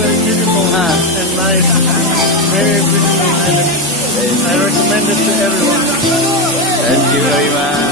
very beautiful and nice. Very beautiful island. I recommend it to everyone. Thank you very much.